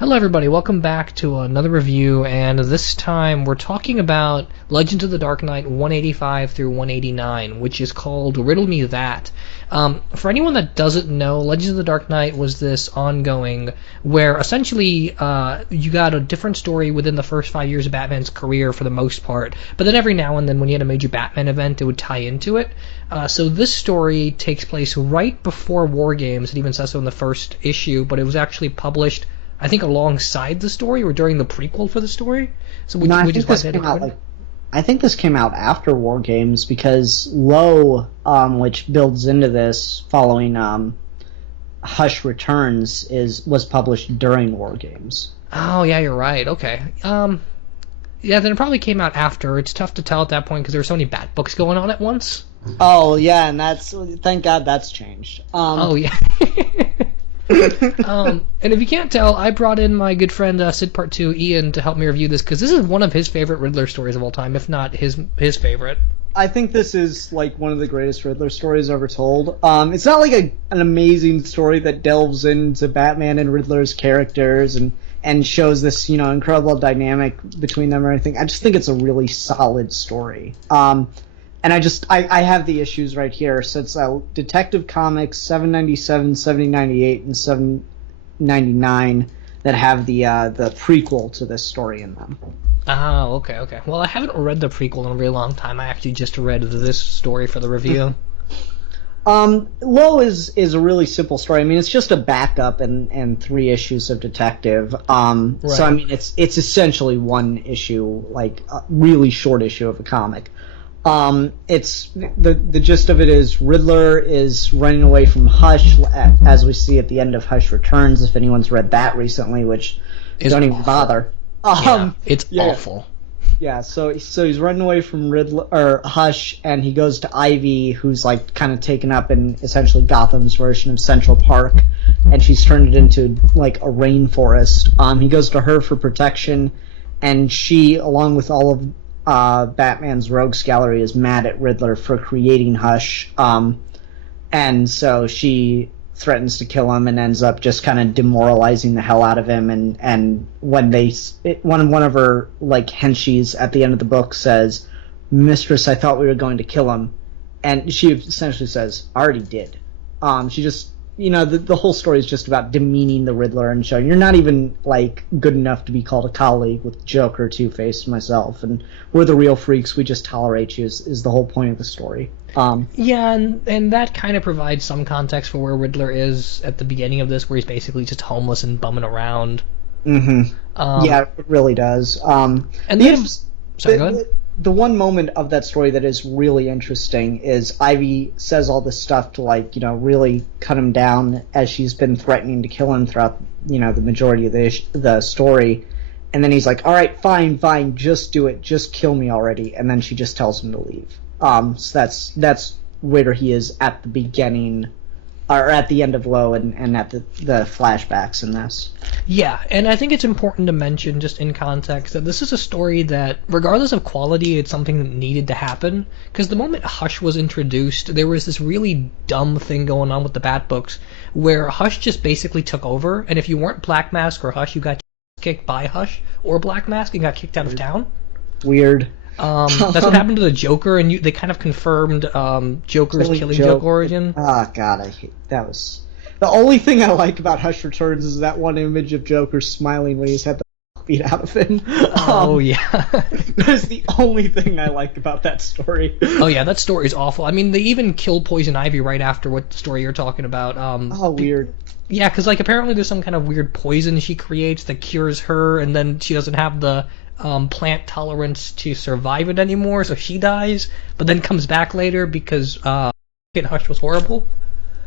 Hello, everybody. Welcome back to another review, and this time we're talking about Legends of the Dark Knight 185 through 189, which is called Riddle Me That. For anyone that doesn't know, Legends of the Dark Knight was this ongoing where essentially you got a different story within the first 5 years of Batman's career for the most part, but then every now and then when you had a major Batman event, it would tie into it. So this story takes place right before War Games. It even says so in the first issue, but it was actually published, I think, alongside the story or during the prequel for the story. So I think this came out after War Games because Lowe, which builds into this following Hush Returns, was published during War Games. Oh yeah, you're right. Okay. Yeah, then it probably came out after. It's tough to tell at that point because there were so many Bat books going on at once. Oh yeah, and thank God that's changed. Oh yeah. And if you can't tell, I brought in my good friend Sid Part 2 Ian to help me review this because this is one of his favorite Riddler stories of all time, if not his favorite. I think this is like one of the greatest Riddler stories ever told. It's not like an amazing story that delves into Batman and Riddler's characters and shows this incredible dynamic between them or anything. I just think it's a really solid story. And I have the issues right here. So it's Detective Comics 797, 798, and 799 that have the prequel to this story in them. Oh, okay. Well, I haven't read the prequel in a really long time. I actually just read this story for the review. Low is a really simple story. I mean, it's just a backup and 3 issues of Detective. Right. So I mean, it's essentially one issue, like a really short issue of a comic. It's the gist of it is Riddler is running away from Hush, as we see at the end of Hush Returns. If anyone's read that recently, which don't even bother. It's awful. Yeah, so he's running away from Riddler or Hush, and he goes to Ivy, who's like kind of taken up in essentially Gotham's version of Central Park, and she's turned it into like a rainforest. He goes to her for protection, and she, along with all of Batman's rogues gallery, is mad at Riddler for creating Hush, and so she threatens to kill him and ends up just kind of demoralizing the hell out of him. And when one of her like henchies at the end of the book says, "Mistress, I thought we were going to kill him," and she essentially says, "Already did." She just the whole story is just about demeaning the Riddler and showing you're not even like good enough to be called a colleague with Joker, Two-Face, myself, and we're the real freaks. We just tolerate you is the whole point of the story. Yeah, and that kind of provides some context for where Riddler is at the beginning of this, where he's basically just homeless and bumming around. Mm-hmm. Yeah, it really does. And then, sorry, go ahead. The one moment of that story that is really interesting is Ivy says all this stuff to really cut him down as she's been threatening to kill him throughout the majority of the story, and then he's like, "All right, fine, just do it, just kill me already," and then she just tells him to leave. So that's where he is at the beginning, or at the end of Low, and at the flashbacks in this. Yeah, and I think it's important to mention, just in context, that this is a story that, regardless of quality, it's something that needed to happen. Because the moment Hush was introduced, there was this really dumb thing going on with the Bat books, where Hush just basically took over, and if you weren't Black Mask or Hush, you got kicked by Hush or Black Mask and got kicked out of town. Weird. That's what happened to the Joker, and they kind of confirmed Joker's Killing Joke origin. Oh god, I hate that. Was the only thing I like about Hush Returns is that one image of Joker smiling when he's had the beat out of him. Oh yeah, that's the only thing I like about that story. Oh yeah, that story is awful. I mean, they even killed Poison Ivy right after what story you're talking about. Weird. Yeah, because apparently there's some kind of weird poison she creates that cures her, and then she doesn't have the plant tolerance to survive it anymore, so she dies, but then comes back later because Hush was horrible.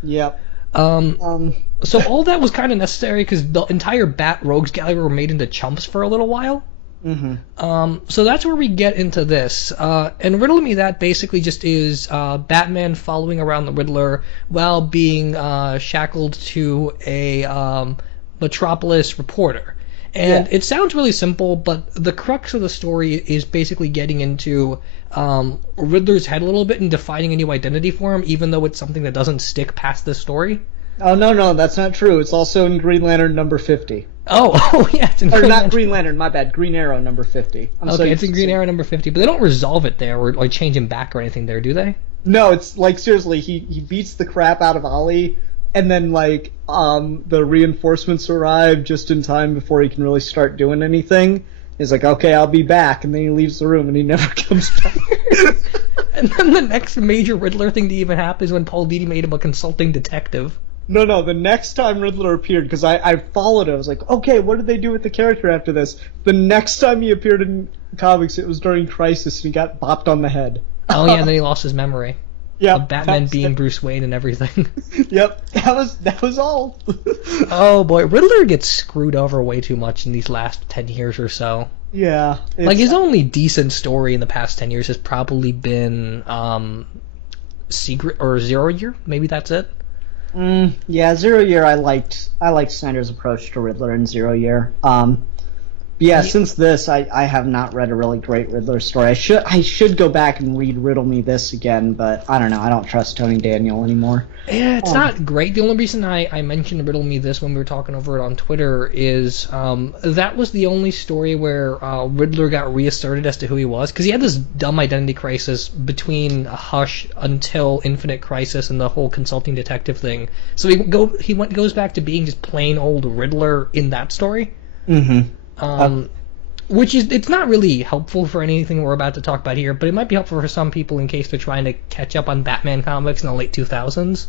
Yep. So all that was kind of necessary because the entire Bat Rogues Gallery were made into chumps for a little while. Mm-hmm. So that's where we get into this. And Riddle Me That basically just is Batman following around the Riddler while being shackled to a Metropolis reporter. And it sounds really simple, but the crux of the story is basically getting into Riddler's head a little bit and defining a new identity for him, even though it's something that doesn't stick past this story. Oh, no, that's not true. It's also in Green Lantern number 50. Oh, oh yeah, it's in Or Green not Lantern. Green Lantern, my bad. Green Arrow number 50. I'm so Okay, it's used in to Green saying- Arrow number 50, but they don't resolve it there or change him back or anything there, do they? No, it's like seriously, he beats the crap out of Ollie, and then like the reinforcements arrive just in time before he can really start doing anything. He's like, okay, I'll be back, and then he leaves the room and he never comes back. And then the next major Riddler thing to even happen is when Paul Dini made him a consulting detective. No, the next time Riddler appeared, because I followed it, I was like, okay, what did they do with the character after this? The next time he appeared in comics, it was during Crisis, and he got bopped on the head. Oh yeah, and then he lost his memory. Yep, Of Batman that's being it. Bruce Wayne and everything. Yep, that was all. Oh boy, Riddler gets screwed over way too much in these last 10 years or so. Yeah, Like, his only decent story in the past 10 years has probably been, Secret, or Zero Year? Maybe that's it? Yeah, Zero Year. I liked Snyder's approach to Riddler in Zero Year. Yeah, since this, I have not read a really great Riddler story. I should go back and read Riddle Me This again, but I don't know. I don't trust Tony Daniel anymore. Yeah, it's not great. The only reason I mentioned Riddle Me This when we were talking over it on Twitter is that was the only story where Riddler got reasserted as to who he was, because he had this dumb identity crisis between Hush until Infinite Crisis and the whole consulting detective thing. So he goes back to being just plain old Riddler in that story. Mm-hmm. Which is, it's not really helpful for anything we're about to talk about here, but it might be helpful for some people in case they're trying to catch up on Batman comics in the late 2000s.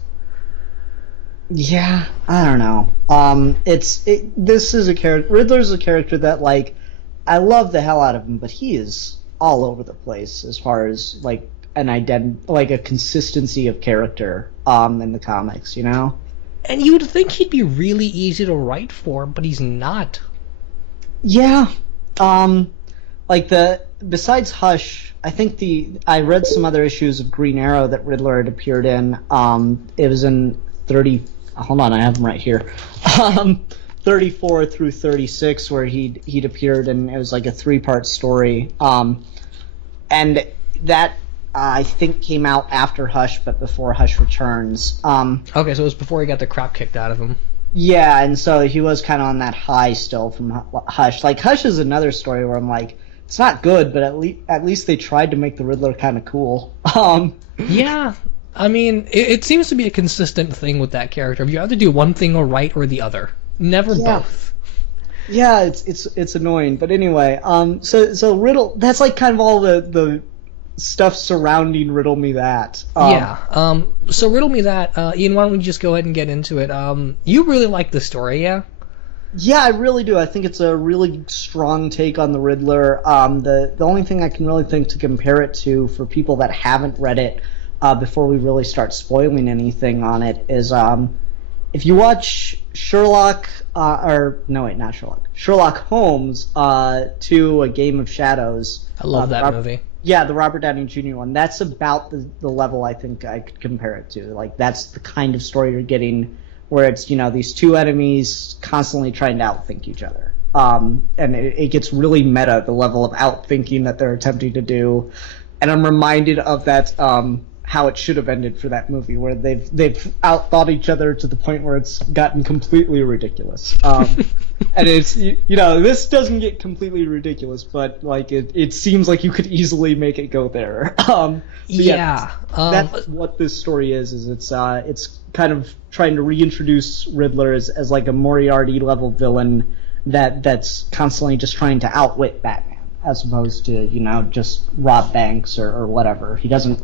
Yeah, I don't know. This is a character. Riddler's a character that, like, I love the hell out of him, but he is all over the place as far as like a consistency of character in the comics, you know. And you would think he'd be really easy to write for, but he's not. Yeah. Besides Hush, I think I read some other issues of Green Arrow that Riddler had appeared in. It was in 30. Hold on, I have them right here. 34 through 36, where he'd appeared, and it was like a 3-part story. And that I think came out after Hush, but before Hush Returns. Okay, so it was before he got the crap kicked out of him. Yeah, and so he was kind of on that high still from Hush. Like, Hush is another story where I'm like, it's not good, but at least they tried to make the Riddler kind of cool. Yeah, I mean, it seems to be a consistent thing with that character. You either do one thing or right or the other, never both. Yeah, it's annoying, but anyway, so Riddle, that's like kind of all the stuff surrounding Riddle Me That. So Riddle Me That, Ian, why don't we just go ahead and get into it? You really like the story, yeah? Yeah, I really do. I think it's a really strong take on the Riddler. The only thing I can really think to compare it to for people that haven't read it before we really start spoiling anything on it is if you watch Sherlock Holmes 2: A Game of Shadows. I love that movie. Yeah, the Robert Downey Jr. one. That's about the level I think I could compare it to. Like, that's the kind of story you're getting where it's, these two enemies constantly trying to outthink each other. And it gets really meta, the level of outthinking that they're attempting to do. And I'm reminded of that, how it should have ended for that movie, where they've outthought each other to the point where it's gotten completely ridiculous. And it's, this doesn't get completely ridiculous, but like it seems like you could easily make it go there. That's what this story is it's kind of trying to reintroduce Riddler as like a Moriarty level villain that's constantly just trying to outwit Batman, as opposed to, just rob banks or whatever. He doesn't.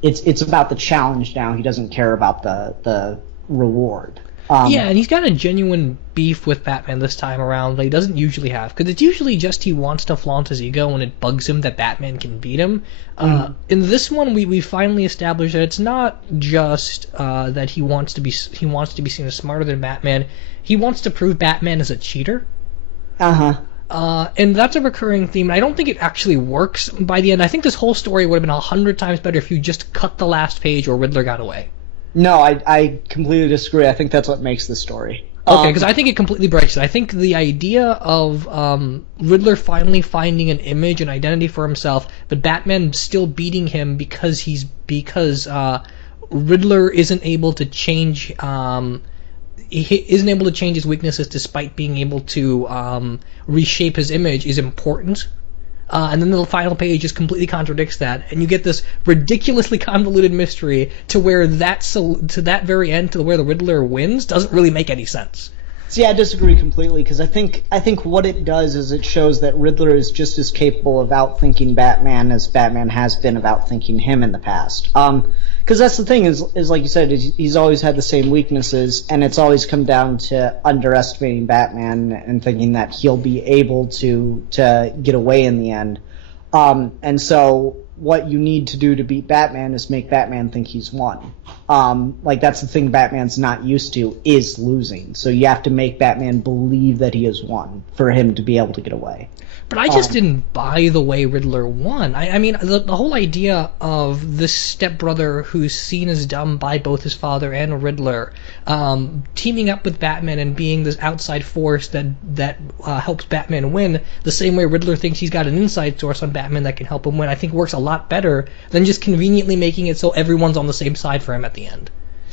It's about the challenge now. He doesn't care about the reward. And he's got a genuine beef with Batman this time around that he doesn't usually have, because it's usually just he wants to flaunt his ego and it bugs him that Batman can beat him. In this one, we finally established that it's not just that he wants to be seen as smarter than Batman. He wants to prove Batman is a cheater. And that's a recurring theme. I don't think it actually works by the end. I think this whole story would have been 100 times better if you just cut the last page where Riddler got away. No, I completely disagree. I think that's what makes the story. Okay, because I think it completely breaks it. I think the idea of Riddler finally finding an image and identity for himself, but Batman still beating him because Riddler isn't able to change he isn't able to change his weaknesses despite being able to reshape his image is important. And then the final page just completely contradicts that, and you get this ridiculously convoluted mystery to where to that very end, to where the Riddler wins, doesn't really make any sense. See, I disagree completely, because I think what it does is it shows that Riddler is just as capable of outthinking Batman as Batman has been of outthinking him in the past. Because that's the thing, is like you said, he's always had the same weaknesses, and it's always come down to underestimating Batman and thinking that he'll be able to get away in the end. And so what you need to do to beat Batman is make Batman think he's won. Like, that's the thing Batman's not used to, is losing. So you have to make Batman believe that he has won for him to be able to get away. But I just didn't buy the way Riddler won. I mean, the whole idea of this stepbrother who's seen as dumb by both his father and Riddler, teaming up with Batman and being this outside force that helps Batman win, the same way Riddler thinks he's got an inside source on Batman that can help him win, I think works a lot better than just conveniently making it so everyone's on the same side for him at the end.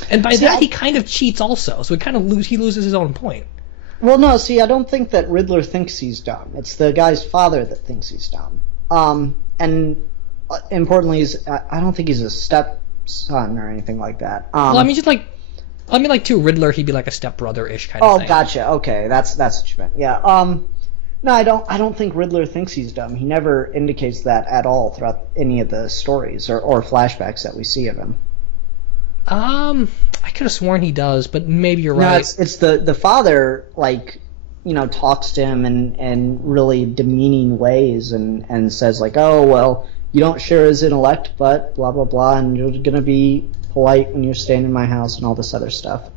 And by that, he kind of cheats also, so he loses his own point. Well, no, see, I don't think that Riddler thinks he's dumb. It's the guy's father that thinks he's dumb. And importantly, I don't think he's a stepson or anything like that. Well, I mean, to Riddler, he'd be like a stepbrother-ish kind of thing. Oh, gotcha. Okay, that's what you meant. Yeah. No, I don't think Riddler thinks he's dumb. He never indicates that at all throughout any of the stories or flashbacks that we see of him. I could have sworn he does, but maybe you're right. No, it's the father, like, talks to him in really demeaning ways and says, like, oh, well, you don't share his intellect, but blah, blah, blah, and you're going to be polite when you're staying in my house and all this other stuff.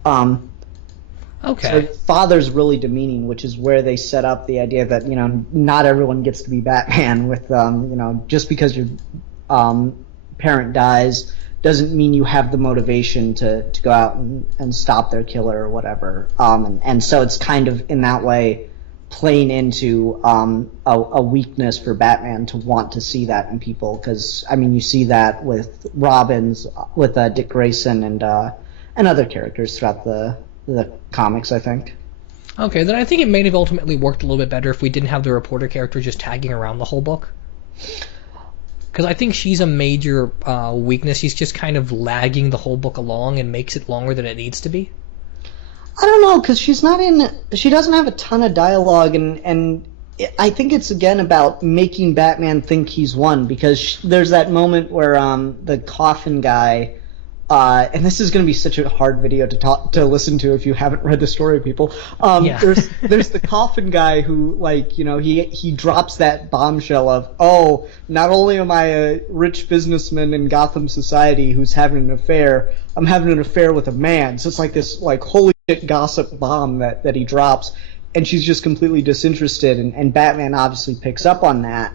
Okay. So father's really demeaning, which is where they set up the idea that, not everyone gets to be Batman with, just because your parent dies doesn't mean you have the motivation to go out and stop their killer or whatever. And so it's kind of, in that way, playing into a weakness for Batman to want to see that in people. Because, I mean, you see that with Dick Grayson and other characters throughout the comics, I think. Okay, then I think it may have ultimately worked a little bit better if we didn't have the reporter character just tagging around the whole book. Because I think she's a major weakness. She's just kind of lagging the whole book along and makes it longer than it needs to be. I don't know, because she doesn't have a ton of dialogue, and I think it's, again, about making Batman think he's won, because there's that moment where the coffin guy, and this is going to be such a hard video to listen to if you haven't read the story, people. Yeah. There's the coffin guy who, like, he drops that bombshell of, oh, not only am I a rich businessman in Gotham society who's having an affair, I'm having an affair with a man. So it's like this, like, holy shit gossip bomb that he drops, and she's just completely disinterested, and Batman obviously picks up on that.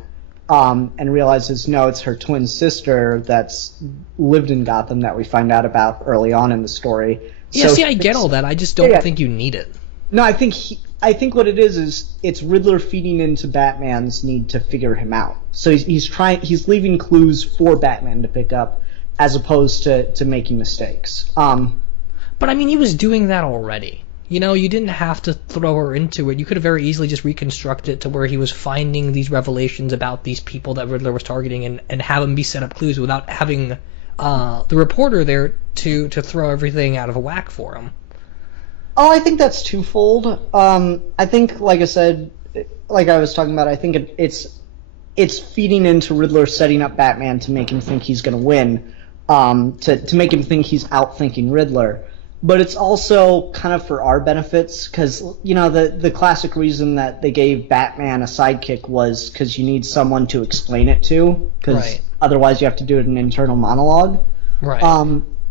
And realizes, no, it's her twin sister that's lived in Gotham that we find out about early on in the story. Yeah, so see, I get all that. I just don't think you need it. No, I think what it is it's Riddler feeding into Batman's need to figure him out. So he's leaving clues for Batman to pick up, as opposed to making mistakes. But I mean, he was doing that already. You didn't have to throw her into it. You could have very easily just reconstructed it to where he was finding these revelations about these people that Riddler was targeting and have them be set up clues without having the reporter there to throw everything out of whack for him. Oh, I think that's twofold. I think, like I said, like I was talking about, I think it's feeding into Riddler setting up Batman to make him think he's going to win, to make him think he's outthinking Riddler. But it's also kind of for our benefits, because, the classic reason that they gave Batman a sidekick was because you need someone to explain it to, because otherwise you have to do it in internal monologue. Right.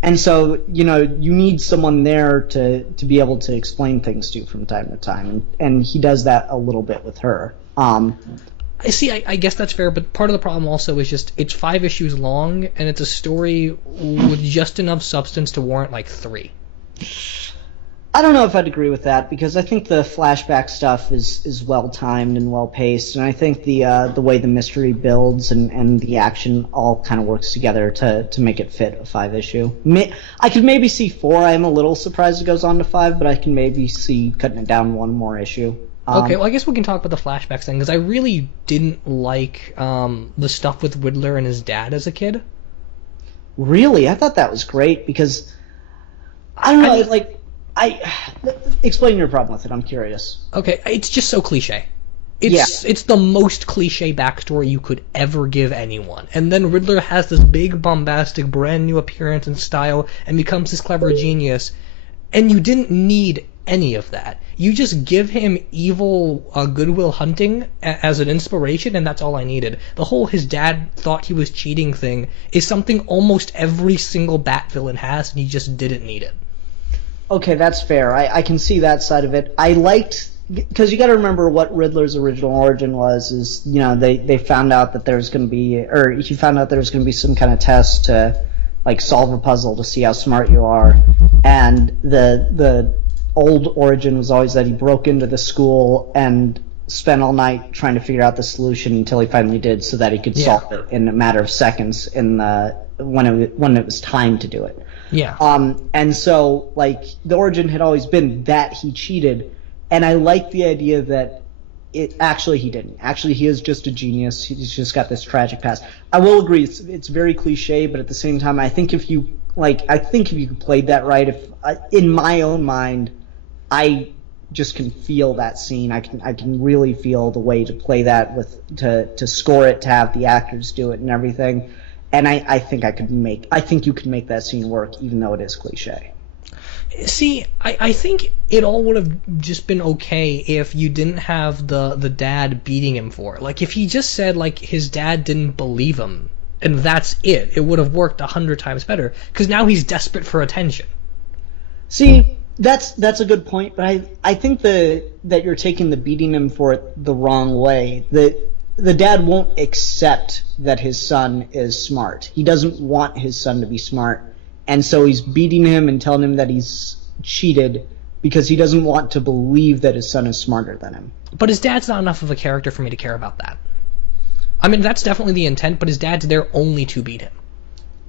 And so, you need someone there to be able to explain things to from time to time, and he does that a little bit with her. I guess that's fair, but part of the problem also is just it's 5 issues long, and it's a story with just enough substance to warrant, like, 3. I don't know if I'd agree with that because I think the flashback stuff is well timed and well paced, and I think the way the mystery builds and the action all kind of works together to make it fit a 5 issue. I could maybe see 4. I'm a little surprised it goes on to 5, but I can maybe see cutting it down one more issue. Okay, well, I guess we can talk about the flashbacks then, because I really didn't like the stuff with Riddler and his dad as a kid. Really, I thought that was great because I don't know, like. Explain your problem with it. I'm curious. Okay, it's just so cliche. It's the most cliche backstory you could ever give anyone. And then Riddler has this big, bombastic, brand new appearance and style and becomes this clever genius. And you didn't need any of that. You just give him evil Goodwill Hunting as an inspiration, and that's all I needed. The whole his dad thought he was cheating thing is something almost every single Bat villain has, and you just didn't need it. Okay, that's fair. I can see that side of it. I liked because you got to remember what Riddler's original origin was. Is they found out that there's going to be, or he found out there was going to be some kind of test to like solve a puzzle to see how smart you are, and the old origin was always that he broke into the school and spent all night trying to figure out the solution until he finally did, so that he could solve it in a matter of seconds when it was time to do it. Yeah. And so, like, the origin had always been that he cheated, and I like the idea that he didn't. Actually, he is just a genius. He's just got this tragic past. I will agree, it's very cliche, but at the same time, I think if you played that right, in my own mind, I just can feel that scene. I can really feel the way to play that to score it, to have the actors do it and everything. And I think you could make that scene work, even though it is cliche. See, I think it all would have just been okay if you didn't have the dad beating him for it. Like, if he just said, like, his dad didn't believe him, and that's it would have worked 100 times better, because now he's desperate for attention. See, that's a good point, but I think that you're taking the beating him for it the wrong way. The dad won't accept that his son is smart. He doesn't want his son to be smart. And so he's beating him and telling him that he's cheated because he doesn't want to believe that his son is smarter than him. But his dad's not enough of a character for me to care about that. I mean, that's definitely the intent, but his dad's there only to beat him.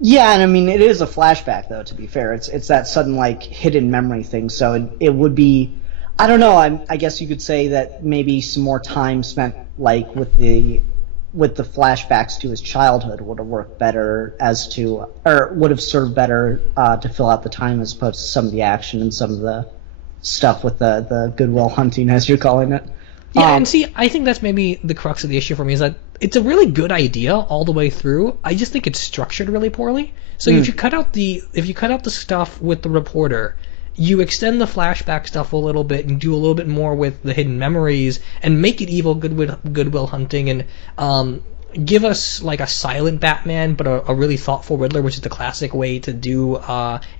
Yeah, and I mean, it is a flashback, though, to be fair. It's that sudden, like, hidden memory thing, so it would be... I don't know, I guess you could say that maybe some more time spent, like, with the flashbacks to his childhood would have worked better would have served better to fill out the time as opposed to some of the action and some of the stuff with the Goodwill Hunting, as you're calling it. Yeah, and see, I think that's maybe the crux of the issue for me, is that it's a really good idea all the way through. I just think it's structured really poorly. So if you cut out the stuff with the reporter, you extend the flashback stuff a little bit and do a little bit more with the hidden memories and make it evil Goodwill Hunting, and give us like a silent Batman but a really thoughtful Riddler, which is the classic way to do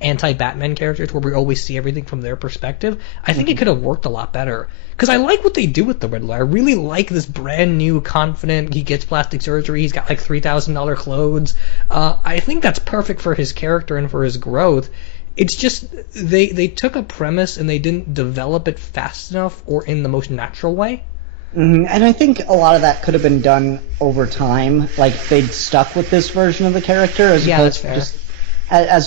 anti-Batman characters, where we always see everything from their perspective. I think it could have worked a lot better, because I like what they do with the Riddler. I really like this brand new, confident, he gets plastic surgery, he's got like $3,000 clothes. I think that's perfect for his character and for his growth. It's just they took a premise and they didn't develop it fast enough or in the most natural way. Mm-hmm. And I think a lot of that could have been done over time. Like, they'd stuck with this version of the character as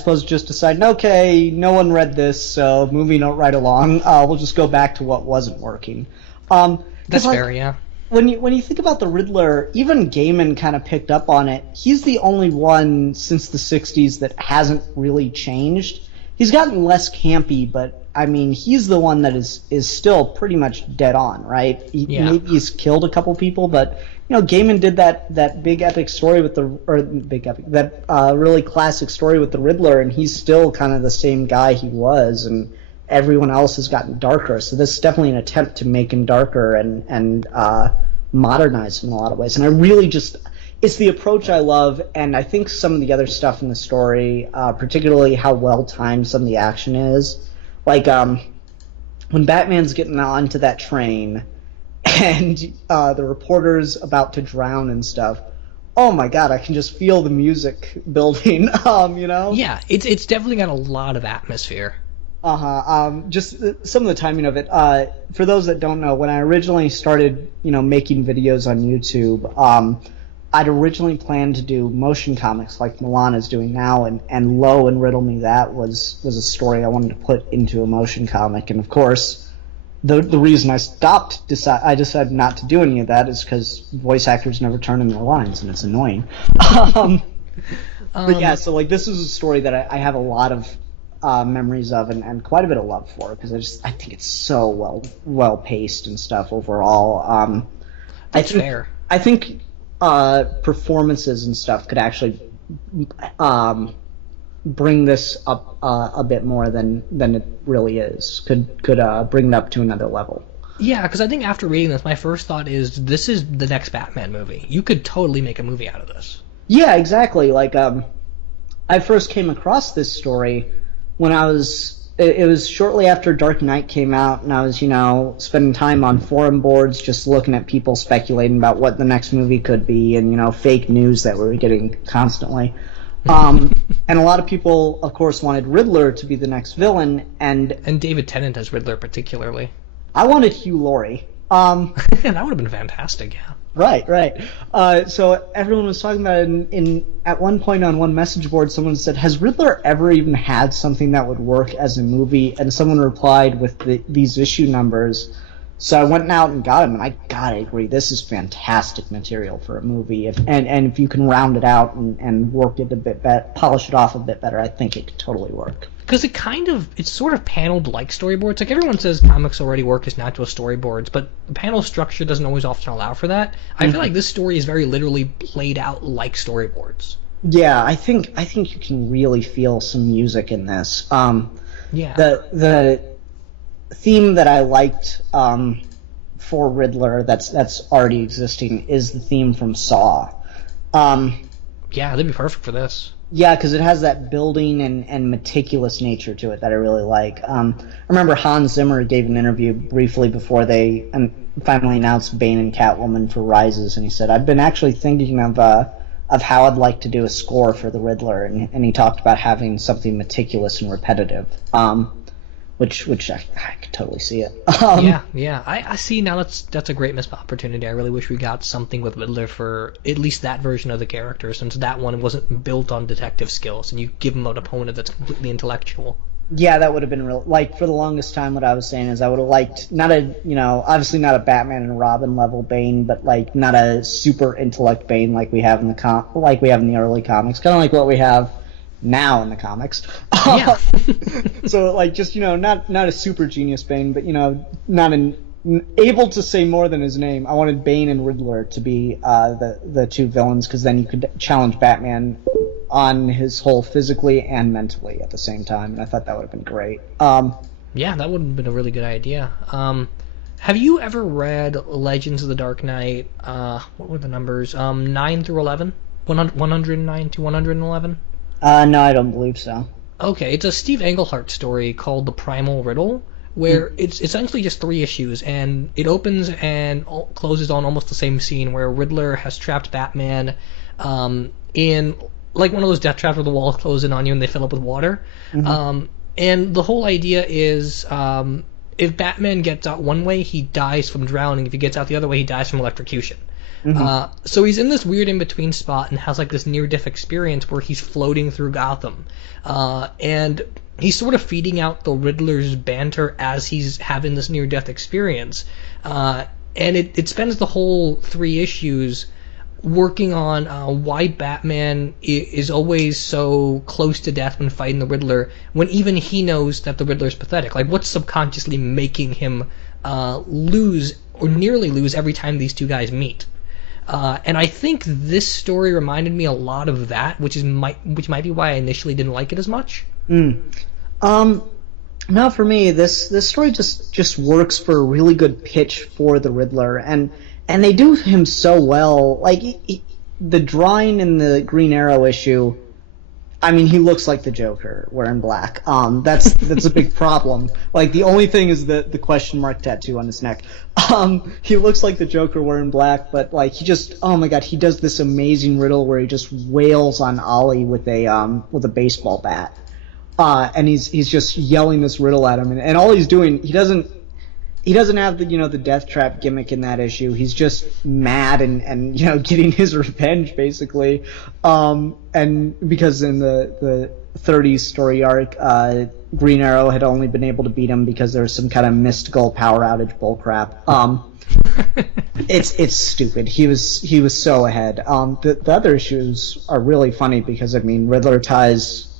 opposed to just deciding, okay, no one read this, so moving right along, we'll just go back to what wasn't working. That's fair, yeah. When you think about the Riddler, even Gaiman kind of picked up on it. He's the only one since the 60s that hasn't really changed. He's gotten less campy, but I mean, he's the one that is still pretty much dead on, right? Maybe he's killed a couple people, but Gaiman did that big epic story really classic story with the Riddler, and he's still kind of the same guy he was, and everyone else has gotten darker. So this is definitely an attempt to make him darker and modernize him in a lot of ways. And I really it's the approach I love, and I think some of the other stuff in the story, particularly how well timed some of the action is, like when Batman's getting onto that train and the reporter's about to drown and stuff. Oh my god, I can just feel the music building. Yeah, it's definitely got a lot of atmosphere. Just some of the timing of it. For those that don't know, when I originally started, making videos on YouTube, I'd originally planned to do motion comics like Milan is doing now, and Lo and Riddle Me That was a story I wanted to put into a motion comic. And of course, the reason I decided not to do any of that is because voice actors never turn in their lines, and it's annoying. But yeah, so like this is a story that I have a lot of memories of and quite a bit of love for, because I think it's so well paced and stuff overall. That's fair. I think performances and stuff could actually bring this up a bit more than it really is. Could bring it up to another level. Yeah, because I think after reading this, my first thought is this is the next Batman movie. You could totally make a movie out of this. Yeah, exactly. Like I first came across this story when it was shortly after Dark Knight came out, and I was, spending time on forum boards just looking at people speculating about what the next movie could be, and, fake news that we were getting constantly. And a lot of people, of course, wanted Riddler to be the next villain, and David Tennant as Riddler particularly. I wanted Hugh Laurie. That would have been fantastic, yeah. Right. So everyone was talking about it at one point on one message board, someone said, has Riddler ever even had something that would work as a movie? And someone replied with these issue numbers. So I went out and got him, and I gotta agree, this is fantastic material for a movie. And if you can round it out and work it a bit better, polish it off a bit better, I think it could totally work. Because it's sort of paneled like storyboards. Like everyone says comics already work as natural storyboards, but the panel structure doesn't always often allow for that. I feel like this story is very literally played out like storyboards. Yeah, I think you can really feel some music in this. Yeah. The theme that I liked for Riddler that's already existing is the theme from Saw. Yeah, that'd be perfect for this. Yeah, because it has that building and meticulous nature to it that I really like. I remember Hans Zimmer gave an interview briefly before they finally announced Bane and Catwoman for Rises, and he said, I've been actually thinking of how I'd like to do a score for the Riddler, and he talked about having something meticulous and repetitive, which I could totally see it. Yeah. I see now. That's a great missed opportunity. I really wish we got something with Riddler for at least that version of the character, since that one wasn't built on detective skills, and you give him an opponent that's completely intellectual. Yeah, that would have been real. Like, for the longest time, what I was saying is I would have liked obviously not a Batman and Robin level Bane, but like not a super intellect Bane like we have in the early comics, kind of like what we have now in the comics. Yeah. So like just not a super genius Bane, but not able to say more than his name. I wanted Bane and Riddler to be the two villains, because then you could challenge Batman on his whole physically and mentally at the same time, and I thought that would have been great. Yeah, that would have been a really good idea. Have you ever read Legends of the Dark Knight? What were the numbers? 9 through 11? 109 to 111? No, I don't believe so. Okay, it's a Steve Englehart story called The Primal Riddle, where it's essentially just 3 issues, and it opens and closes on almost the same scene where Riddler has trapped Batman in like one of those death traps where the walls close in on you and they fill up with water. And the whole idea is if Batman gets out one way, he dies from drowning. If he gets out the other way, he dies from electrocution. So he's in this weird in-between spot and has like this near-death experience where he's floating through Gotham. And he's sort of feeding out the Riddler's banter as he's having this near-death experience. And it spends the whole 3 issues working on why Batman is always so close to death when fighting the Riddler, when even he knows that the Riddler's pathetic. Like, what's subconsciously making him lose or nearly lose every time these two guys meet? And I think this story reminded me a lot of that, which might be why I initially didn't like it as much. No, for me, this story just works for a really good pitch for the Riddler, and they do him so well. Like the drawing in the Green Arrow issue, I mean, he looks like the Joker wearing black. That's a big problem. Like the only thing is the question mark tattoo on his neck. He looks like the Joker wearing black, but like he just, oh my god, he does this amazing riddle where he just wails on Ollie with a baseball bat. and he's just yelling this riddle at him, and all he's doing, he doesn't have the the death trap gimmick in that issue. He's just mad and getting his revenge basically, and because in the 30s story arc, Green Arrow had only been able to beat him because there was some kind of mystical power outage bullcrap. It's stupid. He was so ahead. The other issues are really funny because Riddler ties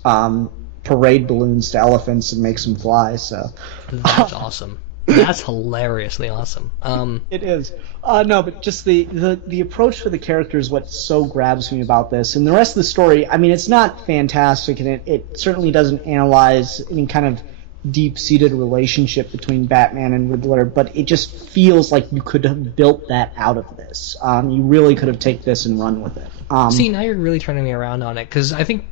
parade balloons to elephants and makes them fly. So that's awesome. That's hilariously awesome. It is. No, but just the approach for the character is what so grabs me about this. And the rest of the story, it's not fantastic, and it certainly doesn't analyze any kind of deep-seated relationship between Batman and Riddler, but it just feels like you could have built that out of this. You really could have taken this and run with it. See, now you're really turning me around on it, because I think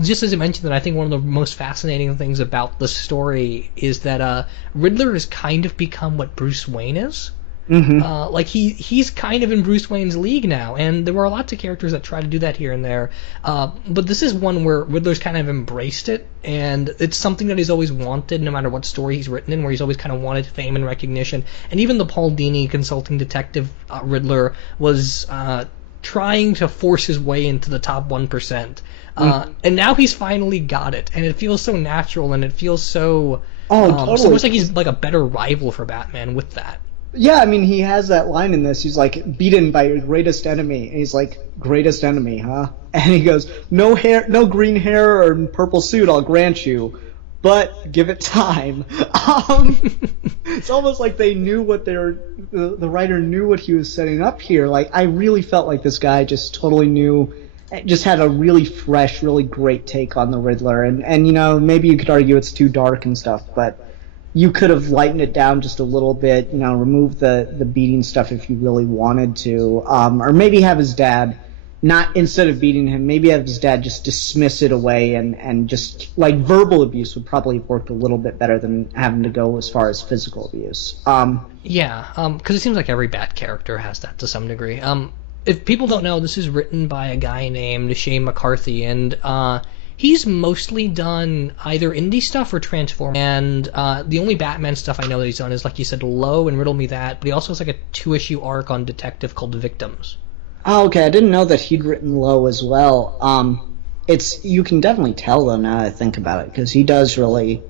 just as you mentioned that, I think one of the most fascinating things about the story is that Riddler has kind of become what Bruce Wayne is. Mm-hmm. He's kind of in Bruce Wayne's league now, and there were lots of characters that try to do that here and there. But this is one where Riddler's kind of embraced it, and it's something that he's always wanted, no matter what story he's written in, where he's always kind of wanted fame and recognition. And even the Paul Dini consulting detective Riddler was trying to force his way into the top 1%. And now he's finally got it, and it feels so natural, and it feels so totally. so much like he's like a better rival for Batman with that. Yeah, he has that line in this. He's like, beaten by your greatest enemy. And he's like, greatest enemy, huh? And he goes, no hair, no green hair or purple suit, I'll grant you, but give it time. It's almost like they knew what the writer knew what he was setting up here. Like, I really felt like this guy just totally knew, just had a really fresh, really great take on the Riddler. And maybe you could argue it's too dark and stuff, but you could have lightened it down just a little bit, remove the beating stuff if you really wanted to, or maybe have his dad, not instead of beating him, maybe have his dad just dismiss it away, and just, like, verbal abuse would probably have worked a little bit better than having to go as far as physical abuse. Because it seems like every Bat character has that to some degree. If people don't know, this is written by a guy named Shane McCarthy, and he's mostly done either indie stuff or Transformers. And the only Batman stuff I know that he's done is, like you said, Low and Riddle Me That, but he also has like a 2-issue arc on Detective called Victims. Oh, okay. I didn't know that he'd written Low as well. You can definitely tell, though, now that I think about it, because he does really,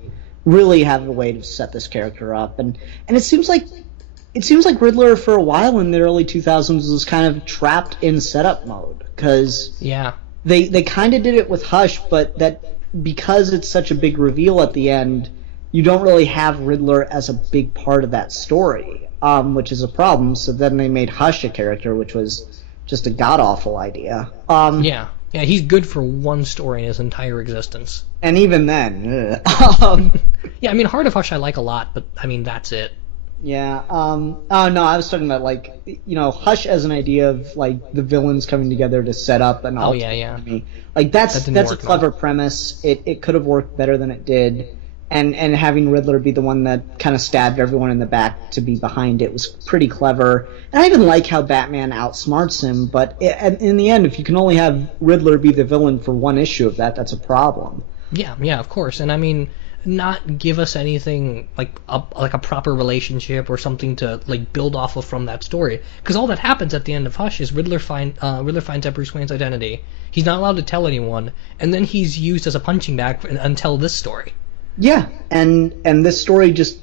really have a way to set this character up. And it seems like Riddler for a while in the early 2000s was kind of trapped in setup mode, because they kind of did it with Hush, but that because it's such a big reveal at the end, you don't really have Riddler as a big part of that story, which is a problem. So then they made Hush a character, which was just a god-awful idea. Yeah, he's good for one story in his entire existence. And even then, Yeah, Heart of Hush I like a lot, but that's it. Yeah. No, I was talking about, like, Hush as an idea of, like, the villains coming together to set up an ultimate enemy. Like, that's a clever premise. It could have worked better than it did. And having Riddler be the one that kind of stabbed everyone in the back to be behind it was pretty clever. And I even like how Batman outsmarts him, but in the end, if you can only have Riddler be the villain for one issue of that, that's a problem. Yeah, of course. And not give us anything like a proper relationship or something to like build off of from that story, because all that happens at the end of Hush is Riddler finds out Bruce Wayne's identity. He's not allowed to tell anyone, and then he's used as a punching bag until this story. Yeah, and this story just,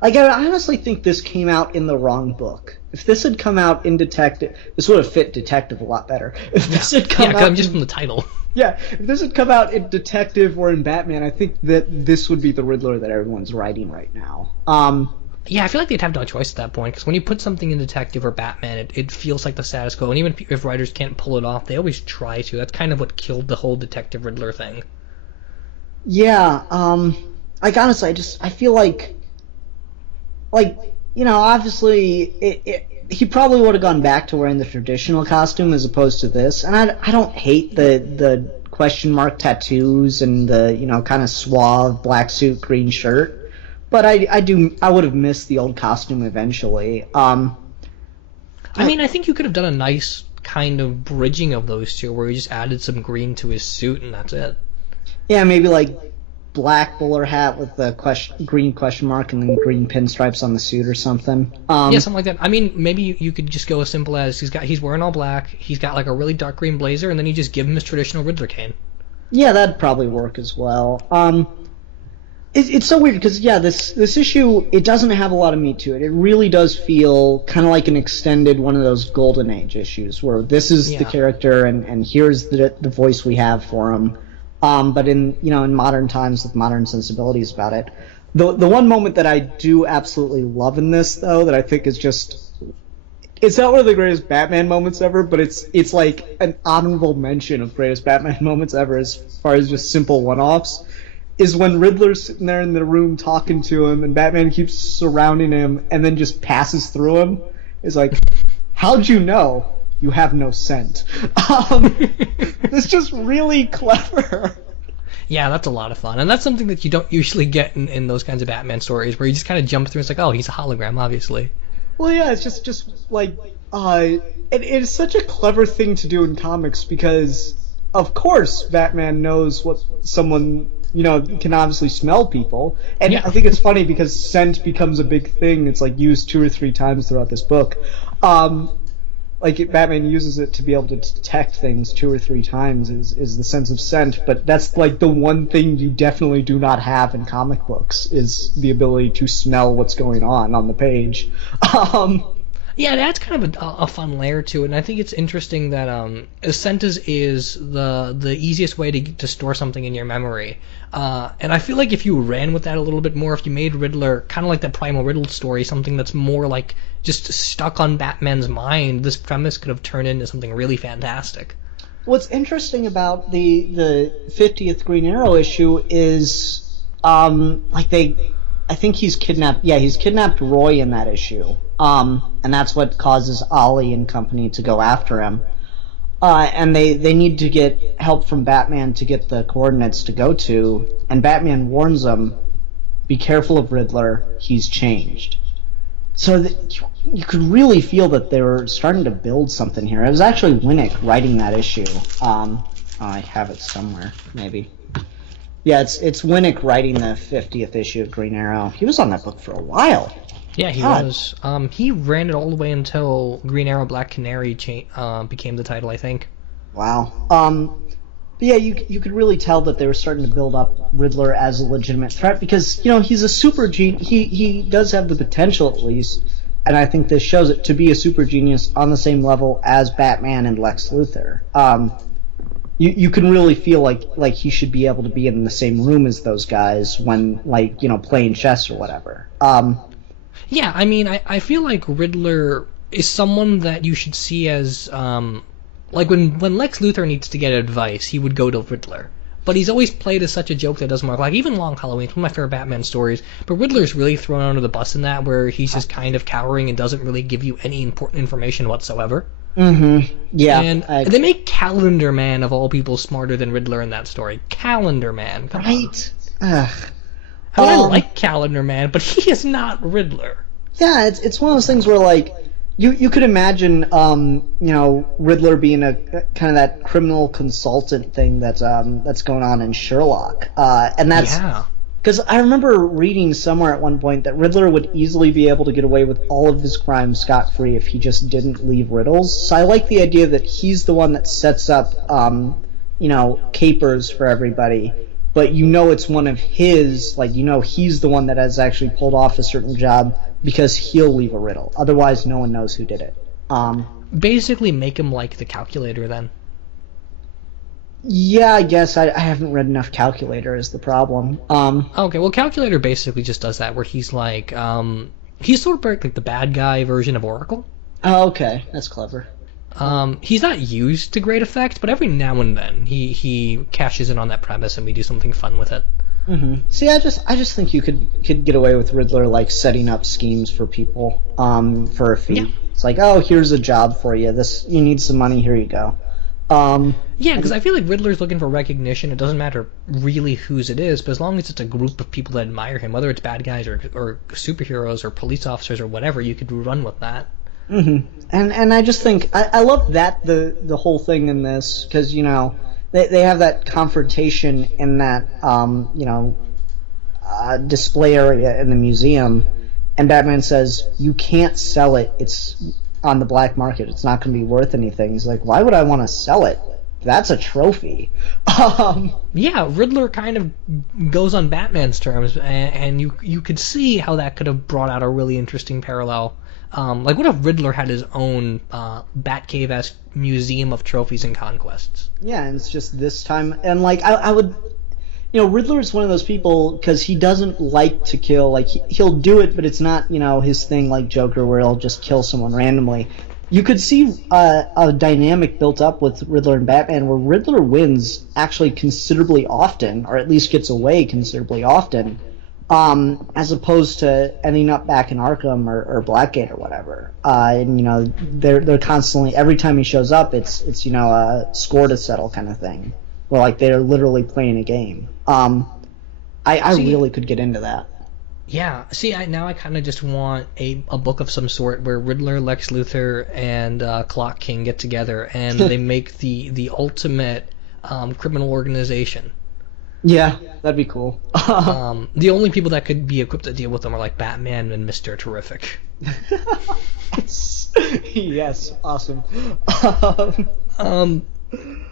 like, I honestly think this came out in the wrong book. If this had come out in Detective, this would have fit Detective a lot better. If this had come out just from the title. Yeah, if this had come out in Detective or in Batman, I think that this would be the Riddler that everyone's writing right now. Yeah, I feel like they'd have no choice at that point, because when you put something in Detective or Batman, it feels like the status quo, and even if writers can't pull it off, they always try to. That's kind of what killed the whole Detective Riddler thing. Yeah, like, honestly, I feel like, obviously, he probably would have gone back to wearing the traditional costume as opposed to this, and I don't hate the question mark tattoos and the, kind of suave black suit, green shirt, but I would have missed the old costume eventually. I think you could have done a nice kind of bridging of those two, where you just added some green to his suit, and that's it. Yeah, maybe, like, black bowler hat with the green question mark and then green pinstripes on the suit or something. Yeah, something like that. I mean, maybe you could just go as simple as he's wearing all black, he's got like a really dark green blazer, and then you just give him his traditional Riddler cane. Yeah, that'd probably work as well. It's so weird because this issue, it doesn't have a lot of meat to it. It really does feel kind of like an extended one of those Golden Age issues where this is the character and here's the voice we have for him. But in modern times with modern sensibilities about it. The one moment that I do absolutely love in this though, that I think is just, it's not one of the greatest Batman moments ever, but it's like an honorable mention of greatest Batman moments ever as far as just simple one-offs, is when Riddler's sitting there in the room talking to him and Batman keeps surrounding him and then just passes through him. It's like, how'd you know? You have no scent. It's just really clever. Yeah, that's a lot of fun. And that's something that you don't usually get in those kinds of Batman stories where you just kind of jump through and it's like, oh, he's a hologram, obviously. Well, yeah, it's just like, it's such a clever thing to do in comics because, of course, Batman knows what someone, can obviously smell people. And I think it's funny because scent becomes a big thing. It's like used 2 or 3 times throughout this book. Batman uses it to be able to detect things 2 or 3 times is the sense of scent, but that's like the one thing you definitely do not have in comic books is the ability to smell what's going on the page. Yeah, that's kind of a fun layer to it, and I think it's interesting that scent is the easiest way to store something in your memory. And I feel like if you ran with that a little bit more, if you made Riddler kind of like that Primal Riddle story, something that's more like just stuck on Batman's mind, this premise could have turned into something really fantastic. What's interesting about the 50th Green Arrow issue is, I think he's kidnapped. Yeah, he's kidnapped Roy in that issue, and that's what causes Ollie and company to go after him. And they need to get help from Batman to get the coordinates to go to, and Batman warns them, "Be careful of Riddler. He's changed." So you could really feel that they were starting to build something here. It was actually Winnick writing that issue. I have it somewhere, maybe. Yeah, it's Winnick writing the 50th issue of Green Arrow. He was on that book for a while. Yeah, he was. He ran it all the way until Green Arrow Black Canary became the title, I think. Wow. But yeah, you could really tell that they were starting to build up Riddler as a legitimate threat because, he's a super genius. He does have the potential, at least, and I think this shows it, to be a super genius on the same level as Batman and Lex Luthor. You can really feel like he should be able to be in the same room as those guys when, playing chess or whatever. Yeah, I mean, I feel like Riddler is someone that you should see as, when Lex Luthor needs to get advice, he would go to Riddler. But he's always played as such a joke that doesn't work. Like, even Long Halloween, it's one of my favorite Batman stories, but Riddler's really thrown under the bus in that, where he's just kind of cowering and doesn't really give you any important information whatsoever. Mm-hmm. Yeah. And they make Calendar Man, of all people, smarter than Riddler in that story. Calendar Man. Come right? on. I like Calendar Man, but he is not Riddler. Yeah, it's one of those things where, you could imagine, Riddler being a kind of that criminal consultant thing that's going on in Sherlock, and that's because I remember reading somewhere at one point that Riddler would easily be able to get away with all of his crimes scot-free if he just didn't leave riddles. So I like the idea that he's the one that sets up, capers for everybody, but it's one of his, he's the one that has actually pulled off a certain job because he'll leave a riddle. Otherwise, no one knows who did it. Basically make him like the Calculator, then. Yeah, I guess I haven't read enough Calculator is the problem. Okay, well, Calculator basically just does that, where he's like, he's sort of like the bad guy version of Oracle. Oh, okay, that's clever. He's not used to great effect, but every now and then he cashes in on that premise and we do something fun with it. Mm-hmm. See, I just think you could get away with Riddler setting up schemes for people for a fee. Yeah. It's like, oh, here's a job for you. You need some money. Here you go. Yeah, because I feel like Riddler's looking for recognition. It doesn't matter really whose it is, but as long as it's a group of people that admire him, whether it's bad guys or superheroes or police officers or whatever, you could run with that. Mm-hmm. And I just think I love that the whole thing in this because they have that confrontation in that display area in the museum, and Batman says, "You can't sell it. It's on the black market. It's not going to be worth anything." He's like, "Why would I want to sell it? That's a trophy." Yeah, Riddler kind of goes on Batman's terms, and you could see how that could have brought out a really interesting parallel. Like, what if Riddler had his own Batcave-esque museum of trophies and conquests? Yeah, and it's just this time, and like I would, Riddler is one of those people because he doesn't like to kill. Like he'll do it, but it's not his thing like Joker, where he'll just kill someone randomly. You could see a dynamic built up with Riddler and Batman, where Riddler wins actually considerably often, or at least gets away considerably often, as opposed to ending up back in Arkham or Blackgate or whatever. And they're constantly, every time he shows up, it's a score to settle kind of thing, where like they're literally playing a game. I really could get into that. Yeah, see, now I kind of just want a book of some sort where Riddler, Lex Luthor, and Clock King get together and they make the ultimate criminal organization. Yeah, that'd be cool. The only people that could be equipped to deal with them are like Batman and Mr. Terrific. Yes, awesome.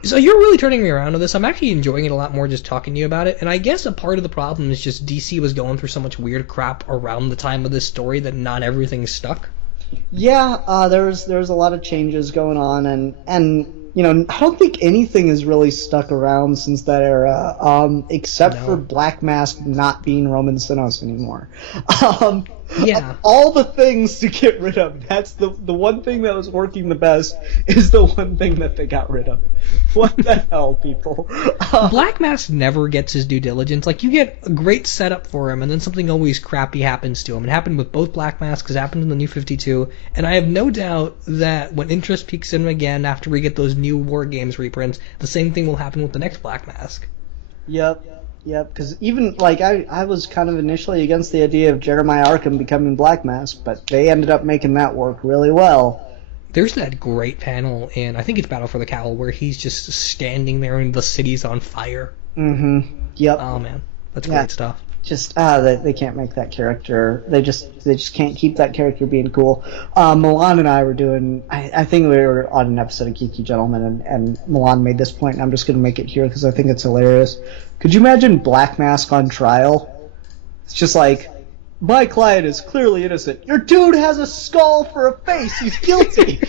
So you're really turning me around to this. I'm actually enjoying it a lot more just talking to you about it. And I guess a part of the problem is just DC was going through so much weird crap around the time of this story that not everything stuck. Yeah, there's a lot of changes going on, and I don't think anything has really stuck around since that era, except for Black Mask not being Roman Sinos anymore. Yeah. Of all the things to get rid of, that's the one thing that was working the best is the one thing that they got rid of. What the hell, people? Black Mask never gets his due diligence. Like, you get a great setup for him, and then something always crappy happens to him. It happened with both Black Masks. It happened in the New 52. And I have no doubt that when interest peaks in again after we get those new War Games reprints, the same thing will happen with the next Black Mask. Yep, because even, like, I was kind of initially against the idea of Jeremiah Arkham becoming Black Mask, but they ended up making that work really well. There's that great panel in, I think it's Battle for the Cowl, where he's just standing there and the city's on fire. Mm-hmm. Yep. Oh, man. That's great stuff. Just, they can't make that character. They just can't keep that character being cool. Milan and I were doing, I think we were on an episode of Geeky Gentleman, and Milan made this point, and I'm just going to make it here because I think it's hilarious. Could you imagine Black Mask on trial? It's just like, my client is clearly innocent. Your dude has a skull for a face. He's guilty.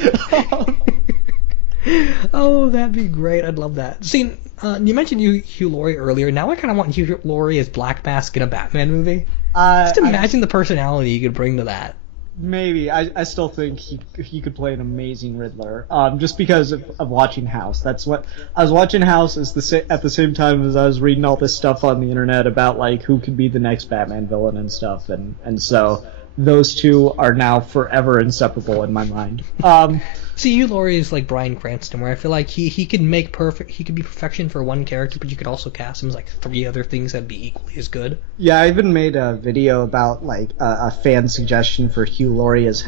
Oh, that'd be great. I'd love that. See, you mentioned Hugh Laurie earlier. Now I kind of want Hugh Laurie as Black Mask in a Batman movie. Just imagine the personality you could bring to that. Maybe. I still think he could play an amazing Riddler. Just because of watching House. That's what I was watching House at the same time as I was reading all this stuff on the internet about like who could be the next Batman villain and stuff, and so those two are now forever inseparable in my mind. See, Hugh Laurie is like Bryan Cranston, where I feel like he could make he could be perfection for one character, but you could also cast him as like 3 other things that'd be equally as good. Yeah, I even made a video about like a fan suggestion for Hugh Laurie as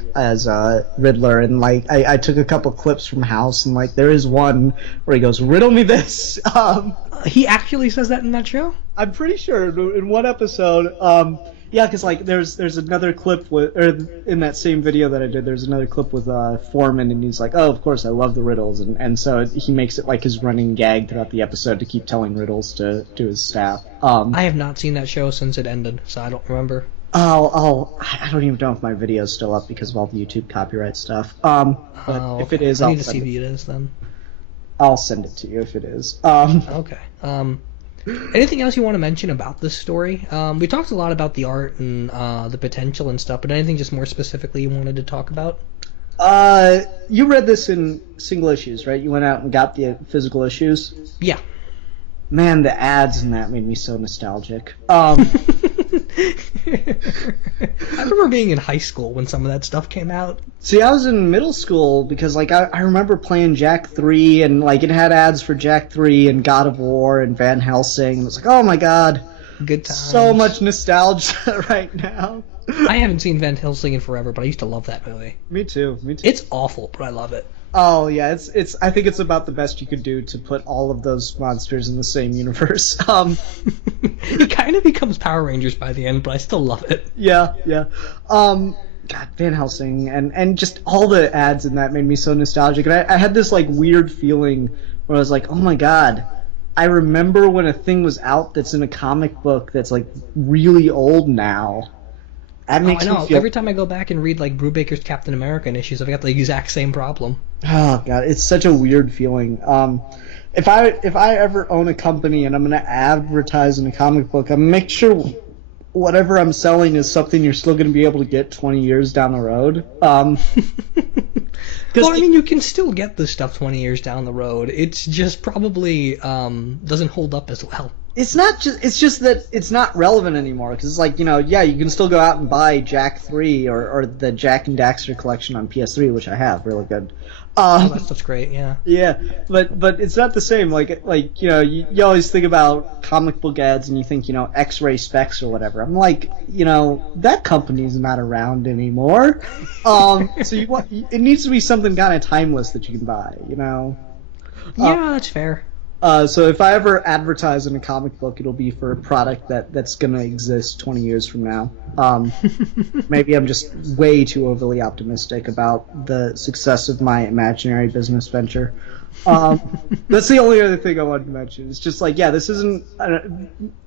Riddler, and like I took a couple clips from House, and like there is one where he goes, "Riddle me this." He actually says that in that show? I'm pretty sure in one episode. Yeah, because like there's another clip in that same video that I did. There's another clip with Foreman, and he's like, "Oh, of course, I love the riddles," and so he makes it like his running gag throughout the episode to keep telling riddles to his staff. I have not seen that show since it ended, so I don't remember. I don't even know if my video is still up because of all the YouTube copyright stuff. But if it is, I need to see if it is then. I'll send it to you if it is. Okay. Anything else you want to mention about this story? We talked a lot about the art and the potential and stuff, but anything just more specifically you wanted to talk about? You read this in single issues, right? You went out and got the physical issues? Yeah. Man, the ads in that made me so nostalgic. I remember being in high school when some of that stuff came out. See, I was in middle school because, like, I remember playing Jack 3, and, like, it had ads for Jack 3 and God of War and Van Helsing. It was like, oh my god. Good times. So much nostalgia right now. I haven't seen Van Helsing in forever, but I used to love that movie. Me too. It's awful, but I love it. Oh yeah, it's. I think it's about the best you could do to put all of those monsters in the same universe. It kind of becomes Power Rangers by the end, but I still love it. Yeah, yeah. God, Van Helsing and just all the ads in that made me so nostalgic. And I had this like weird feeling where I was like, oh my god, I remember when a thing was out that's in a comic book that's like really old now. That makes I know. me feel. Every time I go back and read like Brubaker's Captain America issues, I've got the exact same problem. Oh god, it's such a weird feeling. If I ever own a company and I'm gonna advertise in a comic book, I'm gonna make sure whatever I'm selling is something you're still gonna be able to get 20 years down the road. Well, I mean, you can still get this stuff 20 years down the road. It's just probably doesn't hold up as well. It's just that it's not relevant anymore because it's like, yeah, you can still go out and buy Jack 3 or the Jack and Daxter collection on PS3, which I have, really good. That stuff's great, yeah. Yeah, but it's not the same. Like you always think about comic book ads and you think, X-ray specs or whatever. I'm like, that company's not around anymore. So it needs to be something kind of timeless that you can buy, Yeah, that's fair. So if I ever advertise in a comic book, it'll be for a product that's going to exist 20 years from now. Maybe I'm just way too overly optimistic about the success of my imaginary business venture. That's the only other thing I wanted to mention. It's just like, yeah, this isn't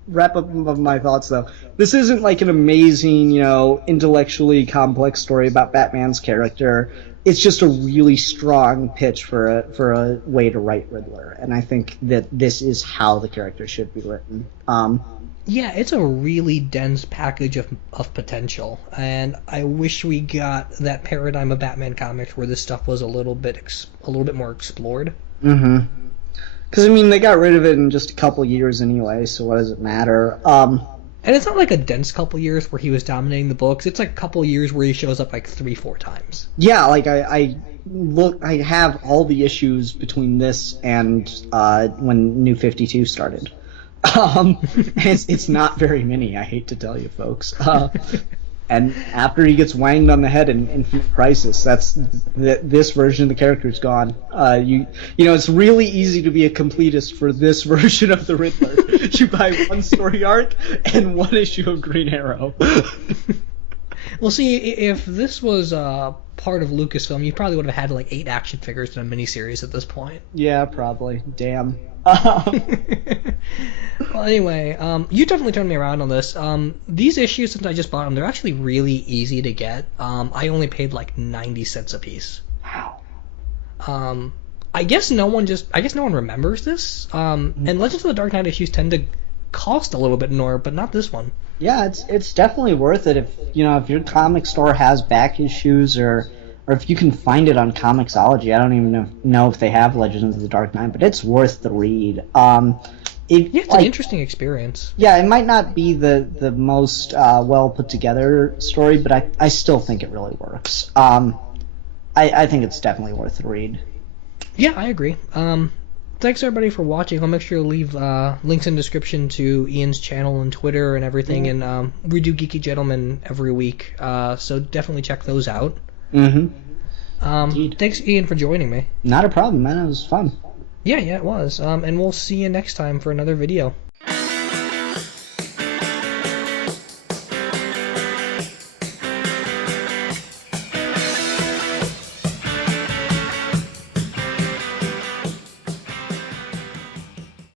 wrap up of my thoughts though. This isn't like an amazing, intellectually complex story about Batman's character. It's just a really strong pitch for a way to write Riddler, and I think that this is how the character should be written. Yeah, it's a really dense package of potential, and I wish we got that paradigm of Batman comics where this stuff was a little bit more explored. Mm-hmm. Because they got rid of it in just a couple years anyway, so what does it matter? And it's not like a dense couple years where he was dominating the books. It's like a couple years where he shows up like 3-4 times. Yeah, like I have all the issues between this and when New 52 started. It's not very many, I hate to tell you, folks. And after he gets wanged on the head in Infinite Crisis, this version of the character is gone. It's really easy to be a completist for this version of the Riddler. You buy one story arc and one issue of Green Arrow. Well, see, if this was part of Lucasfilm, you probably would have had like 8 action figures in a miniseries at this point. Yeah, probably. Damn. Well, anyway, you definitely turned me around on this. These issues, since I just bought them, they're actually really easy to get. I only paid like 90 cents a piece. Wow. I guess no one remembers this. And Legends of the Dark Knight issues tend to cost a little bit more, but not this one. Yeah, it's definitely worth it if your comic store has back issues or if you can find it on Comixology. I don't even know if they have Legends of the Dark Knight, but it's worth the read. It's an interesting experience. Yeah, it might not be the most well put together story, but I still think it really works. I think it's definitely worth the read. Yeah, I agree. Thanks everybody for watching. I'll make sure to leave links in the description to Ian's channel and Twitter and everything. Mm-hmm. And we do Geeky Gentlemen every week, so definitely check those out. Mm-hmm. Thanks, Ian, for joining me. Not a problem, man. It was fun. Yeah, it was. And we'll see you next time for another video.